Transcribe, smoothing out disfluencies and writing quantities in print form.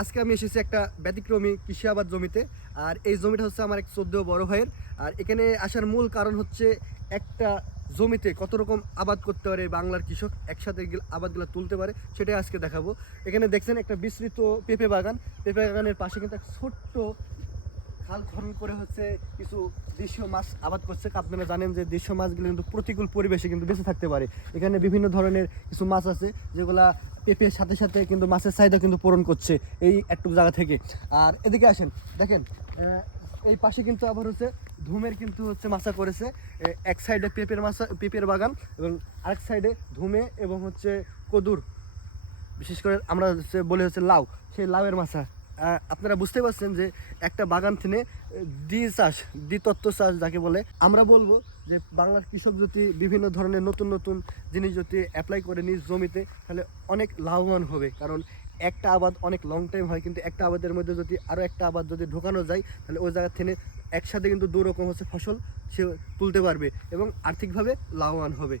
আজকে আমি এসেছি একটা ব্যতিক্রমী কৃষি আবাদ জমিতে। আর এই জমিটা হচ্ছে আমার এক ১৪ বড় ভাইয়ের। আর এখানে আসার মূল কারণ হচ্ছে একটা জমিতে কত রকম আবাদ করতে পারে বাংলার কৃষক, একসাথে আবাদগুলো তুলতে পারে, সেটাই আজকে দেখাবো। এখানে দেখছেন একটা বিস্তৃত পেঁপে বাগান। পেঁপে বাগানের পাশে কিন্তু এক ছোট্ট খাল খনন করে হচ্ছে কিছু দেশীয় মাছ আবাদ করছে। আপনারা জানেন যে দেশীয় মাছগুলো কিন্তু প্রতিকূল পরিবেশে কিন্তু বেঁচে থাকতে পারে। এখানে বিভিন্ন ধরনের কিছু মাছ আছে যেগুলা পেঁপের সাথে সাথে কিন্তু মাছের চাহিদা কিন্তু পূরণ করছে এই একটু জায়গা থেকে। আর এদিকে আসেন, দেখেন এই পাশে কিন্তু আবার হচ্ছে ধুমের কিন্তু হচ্ছে মাছা করেছে। এক সাইডে পেঁপের বাগান এবং আরেক সাইডে ধুমে এবং হচ্ছে কদুর, বিশেষ করে আমরা হচ্ছে বলে হচ্ছে লাউ, সেই লাউয়ের মাছা। আপনারা বুঝতে পারছেন যে একটা বাগান থেকে দ্বিতত্ত্ব চাষ যাকে বলে। আমরা বলবো যে বাংলার কৃষক যদি বিভিন্ন ধরনের নতুন নতুন জিনিস যদি অ্যাপ্লাই করে নিজ জমিতে, তাহলে অনেক লাভবান হবে। কারণ একটা আবাদ অনেক লং টাইম হয়, কিন্তু একটা আবাদের মধ্যে যদি আরও একটা আবাদ যদি ঢোকানো যায়, তাহলে ওই জায়গা থেকে একসাথে কিন্তু দু রকম হচ্ছে ফসল সে তুলতে পারবে এবং আর্থিকভাবে লাভবান হবে।